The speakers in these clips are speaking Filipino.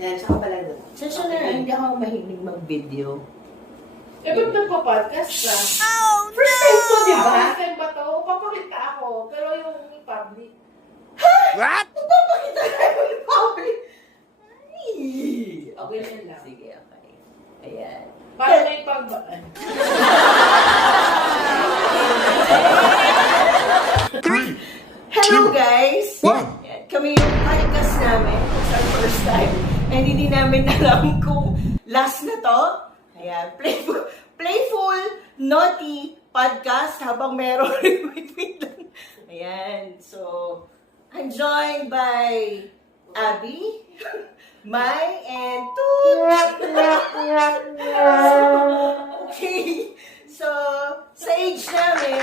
Yan, tsaka pala doon. Sensya na, hindi ako mahilig mag-video. Eh, ba't nagpa-podcast ka? First time to, di ba? First time ba to? Papakita ako, pero yung public. What? Papakita na yung public. Ay! Okay lang lang. Sige, okay. Ayan. Para may pag... Hello guys! One. Ayan, kami yung podcast namin. It's our first time. And hindi namin alam kung last na to. Ayan, playful, naughty podcast habang meron wait lang. Ayan, so I'm joined by Abby, Mai, and Toot. Okay, so sa age namin,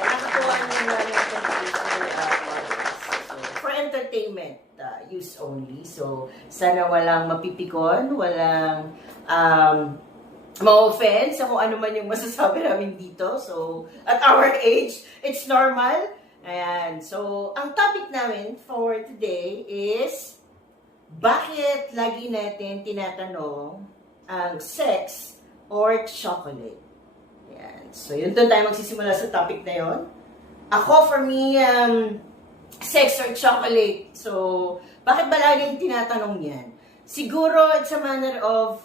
nakatuwa nyo namin itong playful podcast. So, for entertainment use only. So, sana walang mapipikon, walang ma-offend sa kung ano man yung masasabi namin dito. So, at our age, it's normal. Ayan. So, ang topic namin for today is bakit lagi natin tinatanong ang sex or chocolate? Ayan. So, yun doon tayo magsisimula sa topic na yun. Ako, for me, sex or chocolate. So, bakit ba laging tinatanong yan? Siguro, it's a manner of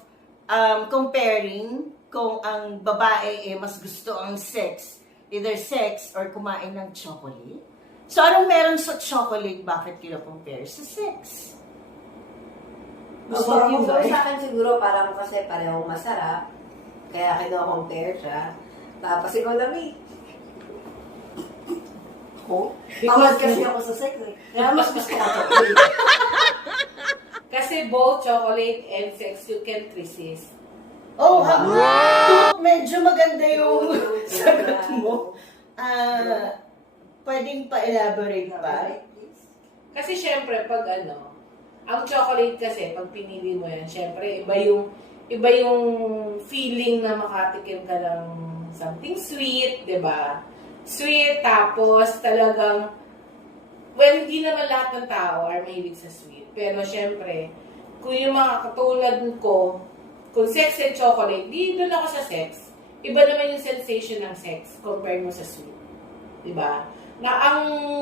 comparing kung ang babae mas gusto ang sex, either sex or kumain ng chocolate. So, anong meron sa chocolate? Bakit kino-compare sa sex? So, sa akin siguro parang kasi parehong masarap. Kaya kino-compare siya. Tapos ikaw Lami. Ako? Tawad kasi ako sa sex eh. Kaya mas gusto ko chocolate. Kasi both chocolate and sex you can't resist. Oh, wow! Medyo maganda yung sagot mo. Pwedeng pa-elaborate pa? Kasi syempre, pag ang chocolate kasi, pag pinili mo yan, syempre, iba yung feeling na makatikim ka ng something sweet, di ba? Sweet, tapos talagang, well, hindi naman lahat ng tao are mahilig sa sweet. Pero syempre, kung yung mga katulad ko, kung sex and chocolate, di doon ako sa sex. Iba naman yung sensation ng sex compared mo sa sweet. Di ba? Na ang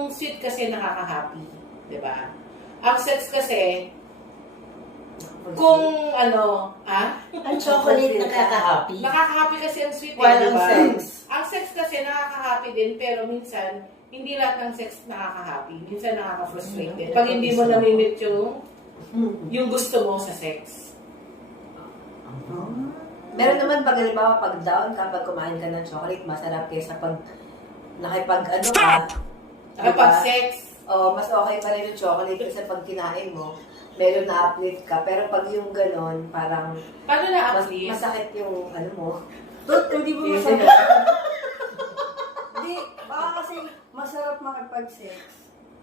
sweet kasi nakaka-happy. Di ba? Ang sex kasi, kung Ang chocolate nakaka-happy. nakaka-happy kasi ang sweet, While di ang ba? sex. Ang sex kasi nakaka-happy din, pero minsan, hindi lahat ng sex nakaka-happy. Minsan nakaka-frustrate din. Pag hindi mo namimit yung gusto mo sa sex. Meron naman pag halimbawa pag down ka, pag kumain ka ng chocolate, masarap kaysa pag nakipag ka. Kapag sex, Mas okay pa rin yung chocolate kasi pag kinain mo, medyo na-uplift ka. Pero pag yung ganon, parang paano na-uplift? masakit yung mo. Hindi mo Yes. masarap. Hindi, baka kasi masarap makipag-sex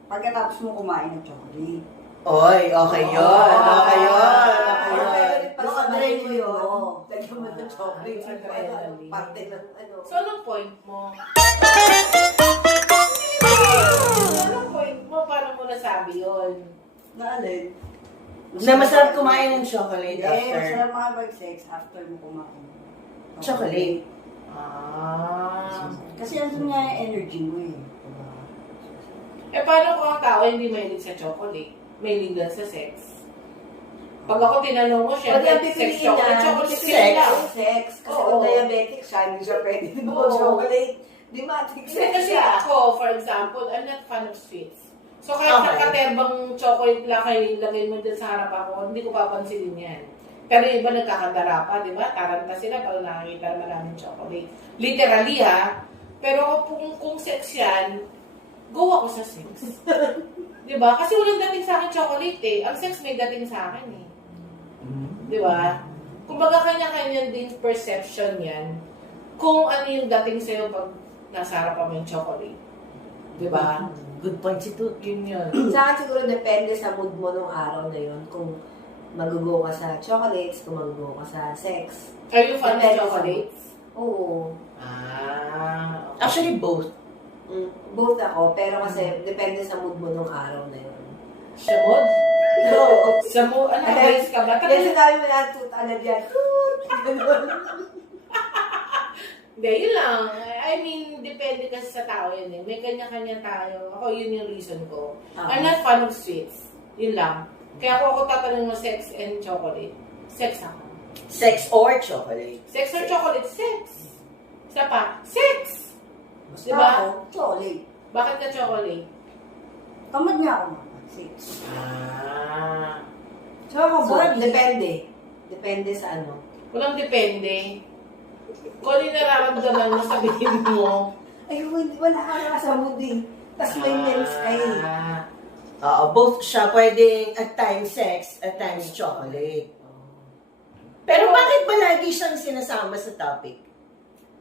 pagkatapos mo kumain ng chocolate. Oy, okay yun. Okay yun. Okay Pero yun. pag sabay mo yun, lagyan mo ng chocolate. Adrenaline. Parte ng So, anong point mo? Anong point mo? Paano mo nasabi yun? Naalin? Na masarap kumain ng chocolate Hindi, after. masarap makipag-sex after mo kumain. Chocolate. Kasi andun nga yung energy mo eh. Diba? Eh, paano kung ang tao hindi mahilig sa chocolate? Mahilig lang sa sex? Pag ako tinanong mo, Pag syempre, yung sex, pipiliin chocolate, niya, chocolate sex. sex lang. Sex. Kasi Oo. kung diabetic siya, hindi siya pwede mo Oo. chocolate. Di matik Hindi sex kasi siya. ako, for example, I'm not fan of sweets. So, kahit Okay. nakatebang chocolate lang kayo ilagay mo dyan sa harap ako, hindi ko papansinin yan. Pero yung iba nagkakadara pa, di ba? Taranta sila pag nakakita naman namin chocolate. Literally, ha? Pero kung sex yan, go ako sa sex. Di ba? Kasi walang dating sa akin chocolate eh. Ang sex may dating sa akin eh. Di ba? Kumbaga kanya-kanya din perception yan kung ano yung dating sa'yo pag nasa harapan mo yung chocolate. Di ba? Good point si Toot. Yun yun. Sa akin siguro depende sa mood mo nung araw na yun. Kung magugo ka sa chocolates, kung magugo ka sa sex. Are you fan of Depende sa chocolates? Oo. Okay. Actually, both. Both ako, pero kasi depende sa mood mo nung araw na yun. Shamod? Oo. Shamod? Ano, guys ka ba? Kaya sinabi mo na tut, agad yan. Tut! Ganun. Hindi, yun lang. I mean, depende kasi sa tao yun eh. May kanya-kanya tayo. Ako, yun yung reason ko. I'm not fan of sweets. Yun lang. Kaya ako tatanungin mo sex and chocolate. Sex ako. Sex or chocolate? Sex or chocolate? Sex. Isa pa, sex! Basta Diba? ako, chocolate. Bakit ka chocolate? Tamad nga ako mga 6. Ah. So ako po, depende. Depende sa ano. Walang depende. Kung ano yung nararamdaman mo, sabihin mo. Ay, wala ka sa mood eh. Tapos may meals ka eh. Both siya pwedeng at times sex, at times chocolate. Pero bakit ba lagi siyang sinasama sa topic?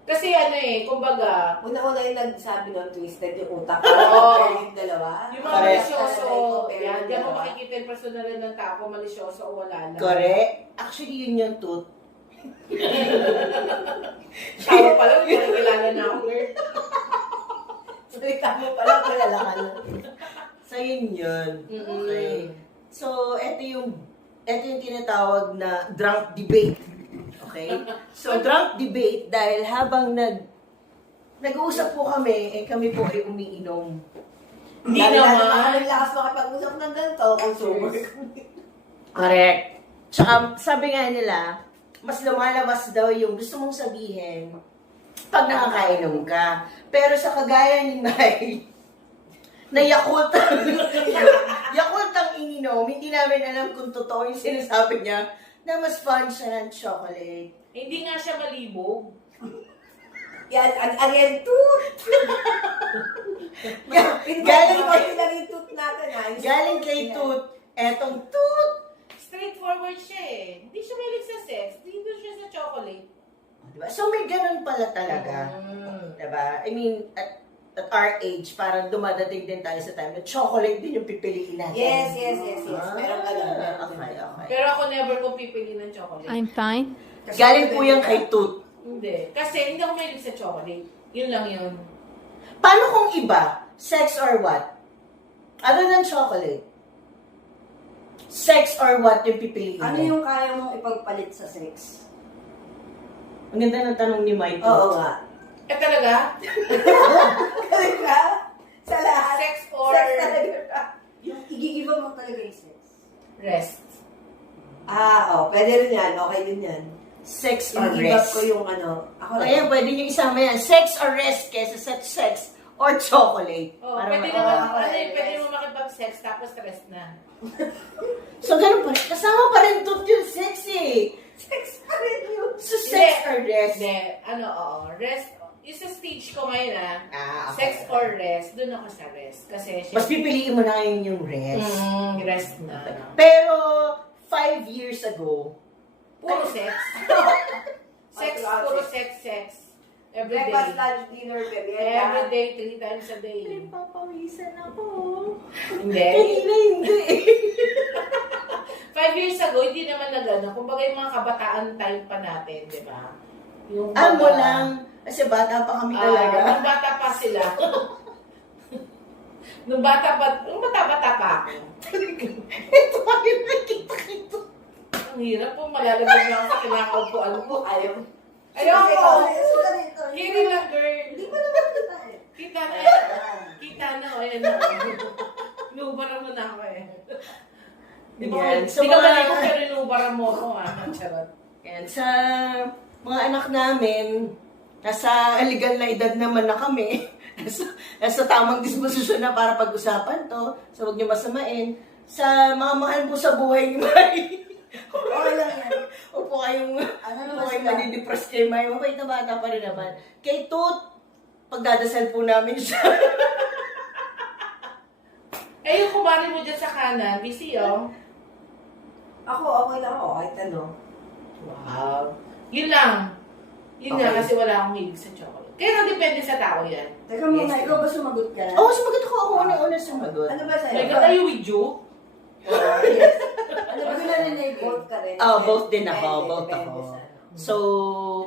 Kasi ano eh, kumbaga, Una-una yung nagsabi ng twisted yung utak. Oo. Compare yung dalawa. yung mga Correct. malisyoso, Compare yan, yung diyan mo dalawa. makikita yung personalidad ng tao, malisyoso o wala lang. Correct? Actually, yun yung tooth. Tao pala, hindi ko kilala na ako, girl. Salita mo pala, kilala ka na. So, yun yun. Mm-mm. Okay. So, ito yung tinatawag na drunk debate. Okay? So, drunk debate dahil habang nag-uusap po kami, kami po ay umiinom. Hindi Lalo na naman. kami lakas makipag-usap ng ganito kung sober. Correct. Tsaka, sabi nga nila, mas lumalabas daw yung gusto mong sabihin pag nakakainom ka. Pero sa kagaya ni Mai, na Yakult ang ininom, hindi namin alam kung totoo yung sinasabi niya na mas fun siya ng chocolate. Hindi nga siya malibog. Yan, again, tooth! Galing kay, Galing tooth natin ha. galing kay Toot, etong Toot. Straightforward siya eh. Hindi siya mahilig sa sex. Dito siya sa chocolate. Diba? So may ganun pala talaga. Diba? I mean, at our age, parang dumadating din tayo sa time na chocolate din yung pipiliin natin. Yes. Meron ka lang. Okay. Pero ako never ko pipili ng chocolate. I'm fine. Galing po yan kay Toot. Hindi. Kasi hindi ako mahilig sa chocolate. Yun lang yun. Paano kung iba? Sex or what? Other than chocolate. Sex or what yung pipiliin Ano mo? yung kaya mong ipagpalit sa sex? Ang ganda ng tanong ni Mike. Oo nga. Eh talaga? Talaga? Sa lahat. Sex or Sex talaga. Yung igigiba mo talaga yung sex. rest? Pwede rin yan. Okay din yan. Sex or Yung iba rest? ko yung ano. Ako Ayan, pwede nyo isama yan. Sex or rest kesa sex or chocolate. Oh, Para pwede ma- naman, ako pwede rest. mo makipag-sex tapos rest na. So, ganun pa rin. Kasama pa rin Toot yung sex eh. Sex pa rin yun. So, sex or rest? Hindi, rest. Yung sa stage ko ngayon Okay. sex or rest, dun ako sa rest. Kasi, Mas pipiliin mo na ngayon yung rest. rest na. Pero, 5 years ago, Puro sex. Sex, puro sex. Every Breakfast, day. lunch, dinner, Every merienda. day, 3 times a day. papawisan ako. Hindi. Kanina hindi. 5 years ago, hindi naman nagano. Kumbaga yung mga kabataan time pa natin, di ba? Yung Mo lang. Kasi bata pa kami talaga. Nung bata pa sila. nung bata pa ako. Ito pa yung nakita-kita. Ang hirap po, malalagay na ako sa kinakaupuan ko. Ayaw. Ayoko! Ganito. Kiri lang, girl. Hindi mo naman kita eh. Kita na. Kita na, o yan na. Inuubaran mo na ako eh. Di ba, Yan. di ka maligo pero inuubaran mo ako Charot. Yan. Sa mga anak namin, nasa legal na edad naman na kami. nasa tamang disposisyon na para pag-usapan to. So, huwag niyo masamain. Sa mga mahal po sa buhay ni May. Okay lang yan. Upo kayong, Ano naman upo kayong sila? nadidepress kay May. Mabait na bata pa rin naman. Kay Toot, pagdadasal po namin siya. Eh, yung kumari mo dyan sa kanan, busy oh. Ako, okay lang ako. Kahit ano. Wow. Yun lang. Yun Okay. nga kasi wala akong hilig sa chocolate. Kaya depende sa tao yan. Teka muna, ikaw ba sumagot ka? Oo, sumagot ako. Ako una sumagot. Ano ba sa'yo? Like, are you with you? Yes. Ano ba Ano sila na rin rin both ka rin? Both din ako. Both Depende ako. sa ano. So,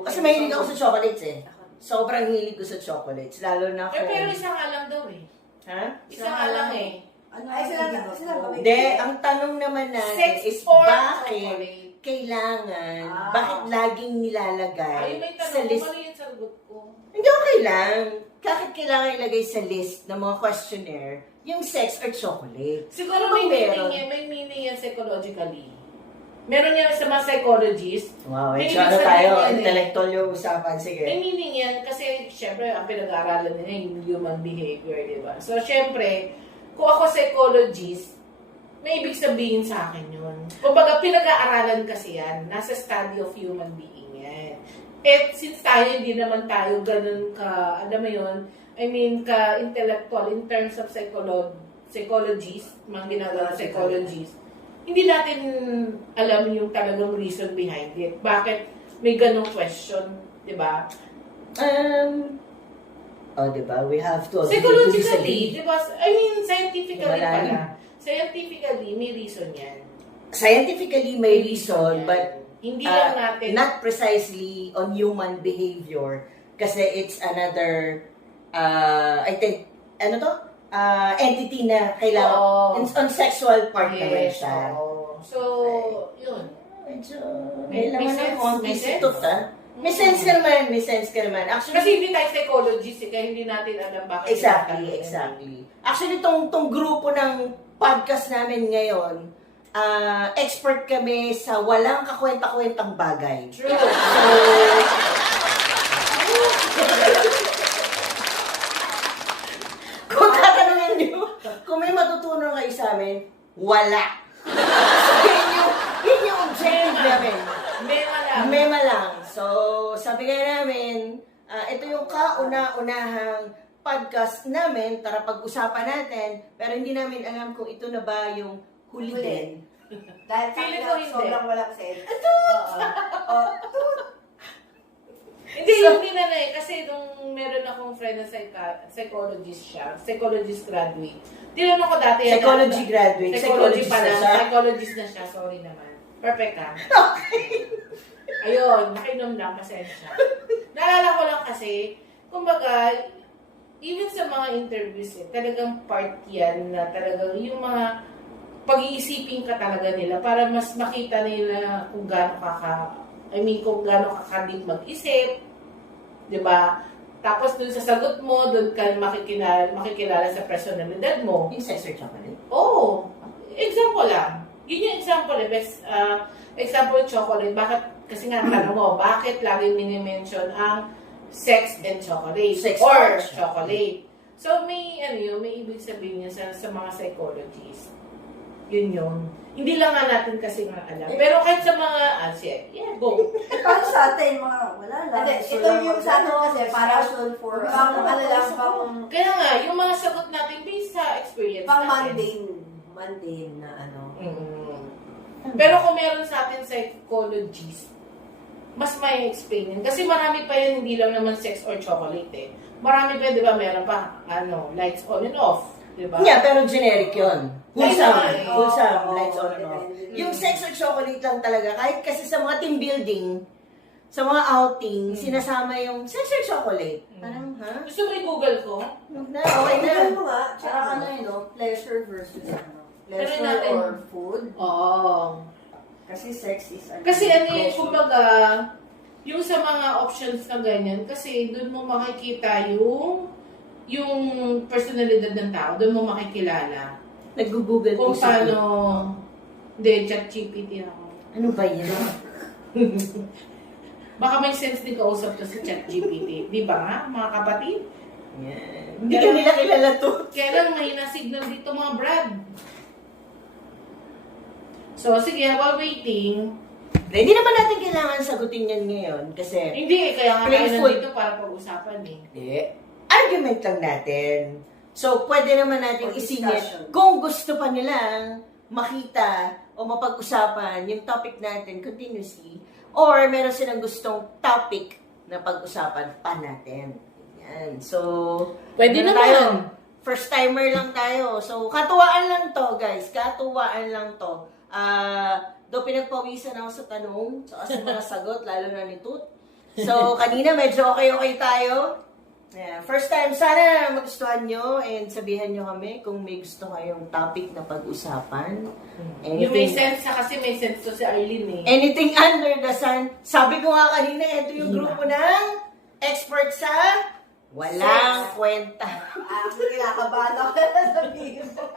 kasi mahilig ako sa chocolates eh. Sobrang hilig ko sa chocolates. Lalo na Eh, pero kung... isa nga lang daw eh. Ha? Isa nga lang eh. Ano Ay, sila ba may- Hindi, ang tanong naman natin Sex is or bakit chocolate? kailangan, Ah. bakit laging nilalagay Ay, may sa tanong, list? kung ano yung sagot ko? Hindi, okay lang. Bakit kailangan ilagay sa list ng mga questionnaire yung sex or chocolate? Siguro Ano may bang meron? meaning yan, may meaning yan psychologically. Meron yan sa mga psychologists. Wow, May so ano ibig tayo? sabihin yan eh. Intellectual yung usapan. Sige. May meaning yan kasi syempre ang pinag-aaralan nila yung human behavior, di ba? So syempre, kung ako psychologist, may ibig sabihin sa akin yun. Kumbaga pinag-aaralan kasi yan, nasa study of human being yan. At since tayo, hindi naman tayo ganun ka, alam mo yun, I mean, ka-intellectual in terms of psychologist, mga ginagawa ng psychologist, hindi natin alam yung talagang reason behind it. Bakit may ganong question, di ba? Di ba? We have to agree to Psychologically, disagree. di ba? I mean, scientifically Malalim. pala. Scientifically, may reason yan. Scientifically may reason, Yan. but hindi lang natin, not precisely on human behavior kasi it's another I think entity na kailangan Oo. on sexual part naman yes, siya. oo. So, yun. Medyo May may laman sense, ng konti may si sense. Tut, ah. May sense ka naman, may sense ka naman. Actually, Kasi hindi tayo psychologist, kaya hindi natin alam bakit. exactly. Actually, tong grupo ng podcast namin ngayon, expert kami sa walang kakwenta-kwentang bagay. True. So, kung tatanungin nyo, kung may matutunan kayo sa amin, wala. So, yun yung objective namin. Mema lang. Mema lang. So, sabi nga namin, ito yung kauna-unahang podcast namin, tara pag-usapan natin, pero hindi namin alam kung ito na ba yung huli Huli. din. Dahil Feeling sa ko hindi. sobrang walang sense. Oo. Hindi, hindi na eh. Kasi nung meron akong friend na psychologist siya, psychologist graduate. Tinanong ko dati. Psychology graduate. Psychology Psychologist pala. na siya. Psychologist na siya. Sorry naman. Perfect ha. Ayun, nakinom lang. Pasensya. Naalala ko lang kasi, kumbaga, even sa mga interviews talagang part yan na talagang yung mga pag-iisipin ka talaga nila para mas makita nila kung gaano kung gaano kakadip mag-isip, di ba? Tapos dun sa sagot mo, dun ka makikilala sa personalidad mo. Yung sex or chocolate? Oo. Example lang. Yun yung example eh. Best example chocolate. Bakit? Kasi nga, tanong mo, bakit laging minimension ang sex and chocolate? Sex or or chocolate. So, may ibig sabihin niya sa mga psychologists. Yun yun. Hindi lang nga natin kasi nga alam. Pero kahit sa mga, go. Para sa atin, mga wala lang. Hindi, ito yung sa atin kasi para for pang ano lang, Kaya nga, yung mga sagot natin based sa experience pang natin. mundane na ano. Pero kung meron sa atin psychologist, mas may explain yun. Kasi marami pa yun, hindi lang naman sex or chocolate eh. Marami pa, di ba, meron pa, lights on and off. Di ba? Yeah, pero generic yun. Wholesome. Ay, Wholesome. oo, Lights on and off. depende. Yung sex or chocolate lang talaga, kahit kasi sa mga team building, sa mga outing, sinasama yung sex or chocolate. Parang, ha? Gusto mo i-google ko? Na, okay na. Tingnan mo nga, Tsaka ano yun, no? Pleasure versus pleasure natin- or food. Oo. Kasi sex is Kasi kumbaga, yung sa mga options na ganyan, kasi doon mo makikita yung personalidad ng tao, doon mo makikilala. Nag-google Kung po sa paano, hindi, ChatGPT ako. Ano ba yan? Baka may sense din kausap to sa ChatGPT. Di ba nga, mga kapatid? Yan. Hindi ka nila kilala to. Kaya lang, mahina signal dito mga Brad. So, sige, while waiting, Hindi naman natin kailangan sagutin yan ngayon kasi hindi, kaya nga tayo Playful. nandito para pag-usapan eh. hindi. Argument lang natin. So, pwede naman natin Or isingit discussion. kung gusto pa nilang makita o mapag-usapan yung topic natin continuously or meron silang gustong topic na pag-usapan pa natin. Yan. So, Pwede ano naman. tayo? First timer lang tayo. So, katuwaan lang to, guys. Katuwaan lang to. Do pinagpawisan ako sa tanong, sa mga sagot, lalo na ni Tut. So, kanina medyo okay tayo. Yeah, first time, sana magustuhan nyo and sabihan nyo kami kung may gusto kayong topic na pag-usapan. Yung may sense na kasi may sense to si Arlene eh. Anything under the sun. Sabi ko nga kanina, ito yung grupo ng expert sa walang kwenta. Kinakabahan ako na sabihin mo.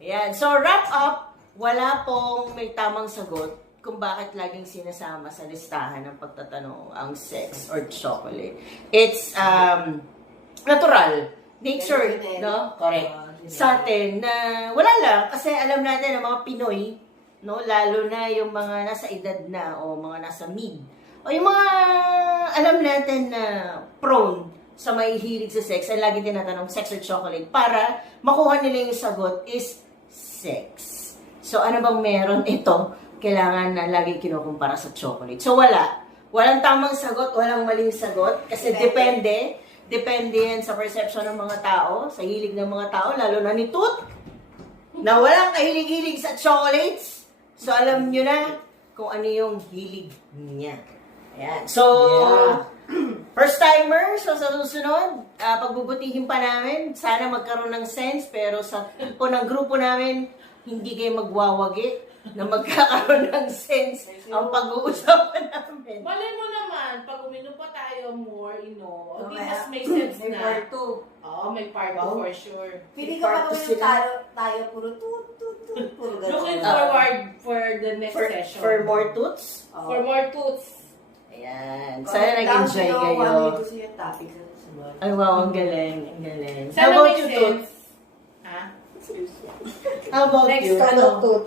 Ayan. So, wrap up, wala pong may tamang sagot kung bakit laging sinasama sa listahan ng pagtatanong ang sex or chocolate. It's natural. Nature, no? Correct. Sa atin, na wala lang. Kasi alam natin ang mga Pinoy, no? Lalo na yung mga nasa edad na o mga nasa mid. O yung mga alam natin na prone sa mahihilig sa sex, ay lagi tinatanong sex or chocolate para makuha nila yung sagot is sex. So, ano bang meron ito? Kailangan na lagi kinukumpara sa chocolate. So, wala. Walang tamang sagot, walang maling sagot. Kasi depende. Depende yan sa perception ng mga tao, sa hilig ng mga tao, lalo na ni Tut, na walang kahilig-hilig sa chocolates. So, alam nyo na kung ano yung hilig niya. Ayan. So, first timer, so sa susunod, pagbubutihin pa namin, sana magkaroon ng sense, pero sa tipo ng grupo namin, hindi kayo magwawagi na magkakaroon ng sense ang pag-uusapan namin. Malay mo naman, pag uminom pa tayo more, di mas may sense May na. part 2. Oo, may part 2 for sure. Pili ko pa kami tayo puro puro gano'n. Looking forward for the next session. For more toots? For more toots. Ayan. Sana nag-enjoy kayo. Ano gusto yung topic sa susunod? Ay, wow, ang galing. Ang galing. How Sana about may you, sense. Toots? Ha? How about Next you? time. Tooth.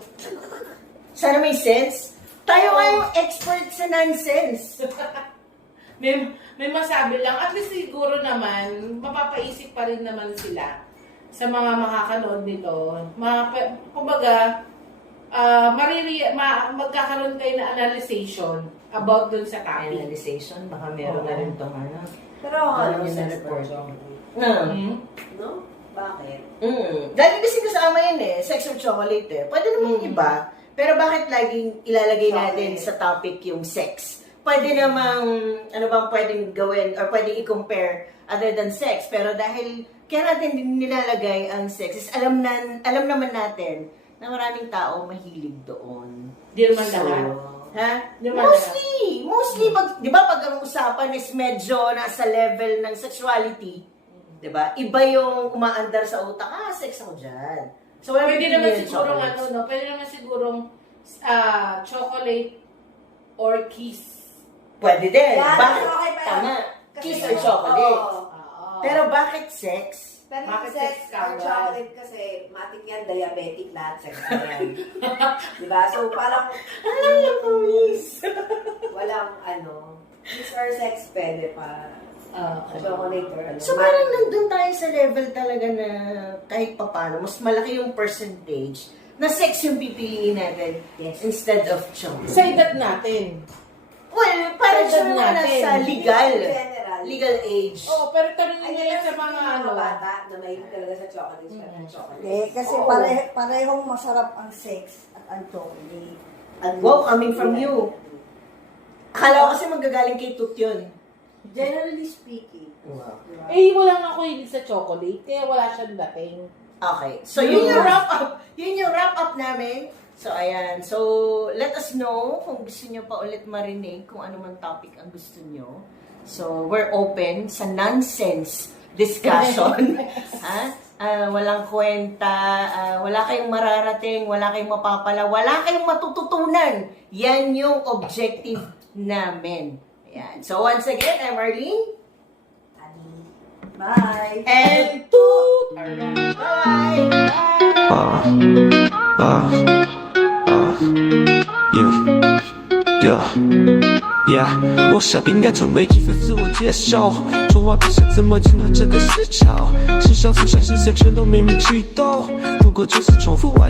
Sana may sense? Tayo nga yung expert sa nonsense. May masabi lang. At least siguro naman, mapapaisip pa rin naman sila sa mga makakanood nito. Kumbaga, magkakaroon kayo na analyzation about dun sa topic. Analyzation, baka meron na rin itong ano. Pero ano Yung sa report. report? No? Bakit? Lagi kasi kasama yun eh, sex or chocolate eh. Pwede naman iba, pero bakit laging ilalagay natin sa topic yung sex? Pwede namang, ano bang pwedeng gawin or pwedeng i-compare other than sex, pero dahil kaya natin din nilalagay ang sex, is alam naman natin na maraming tao mahilig doon. Di naman lahat. Ha? Di naman Mostly, di ba pag ang usapan is medyo nasa level ng sexuality, di ba? Iba yung umaandar sa utak, sex ako dyan. So, wala Pwede big naman deal sigurong chocolates. pwede naman sigurong chocolate or kiss. Pwede din. Yan, Bakit? okay pa yan. Tama. Kasi Kiss or chocolate. Oo. Pero bakit sex? Pero yung Bakit sex sex or ka, chocolate kasi, matik yan, diabetic lahat, sex na yan. Diba? So, parang, walang kiss or sex, pwede pa. Chocolate or So, parang nandun tayo sa level talaga na kahit papano, mas malaki yung percentage na sex yung pipiliin natin instead of chocolate. Sa edad natin. Well, parang Sa edad siya naman natin. nasa legal. General. Legal age. Oo, pero tanongin Ay, nyo yan sa mga bata na mahilig talaga sa chocolate. Chocolate. Kasi parehong masarap ang sex at ang chocolate. Wow, coming from you. Akala ko kasi magagaling kay Tut yun. Generally speaking. Wow. Diba? wala nga ako hilig sa chocolate, kaya wala siyang dating. Okay. So, yun yung wrap up. Yun yung wrap up namin. So, ayan. So, let us know kung gusto nyo pa ulit marinig kung ano man topic ang gusto nyo. So, we're open sa nonsense discussion. Walang kwenta, wala kayong mararating, wala kayong mapapala, wala kayong matututunan. Yan yung objective namin. Ayan. So, once again, I'm Arlene. Bye! And Toot! Bye!我想应该准备几次自我介绍，说话不想怎么进到这个市场，至少从闪现前全都面面俱到，不过就是重复完。